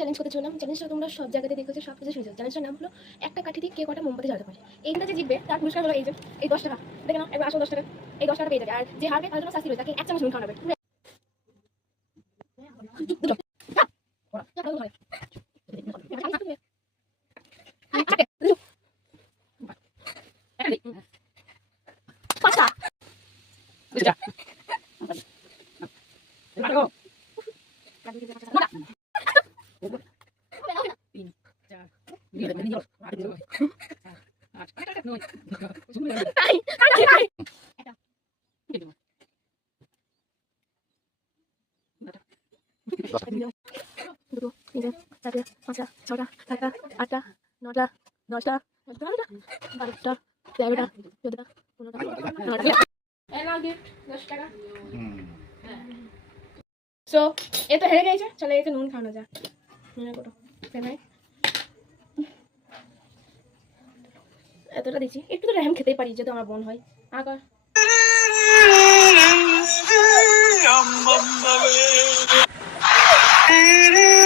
Challenge করতে চললাম। চ্যালেঞ্জটা তোমরা সব জায়গাতে দেখেছো, সব কিছু শুনেছো। চ্যালেঞ্জটার নাম হলো একটা কাঠি দিয়ে কে কটা মোমবাতি জ্বালাতে পারে। এইটা যে জিতবে তার পুরস্কার হলো এই যে এই 10 টাকা। দেখে নাও, একবার আসো 10 টাকা। এই 10 টাকা পেয়ে যাবে। আর যে হারবে তার জন্য শাস্তি রয়েছে, তাকে 1 চামচ নুন খাওয়াবে। দুটো। পাঁচটা। দুটো, তিনটে, চারটে, পাঁচটা, ছটা, সাতটা, আটটা, নটা, 10টা, 11টা, 12টা, 13টা, 14টা, 15টা, 10 টাকা। সো এ তো হেরে গেছে, চলে এতে নুন খাওয়ানো যাক। নুনের কোটো ফেলাই এতটা দিচ্ছি, একটু তো র্যাম খেতেই পারি, যেহেতু আমার বোন হয়। আবার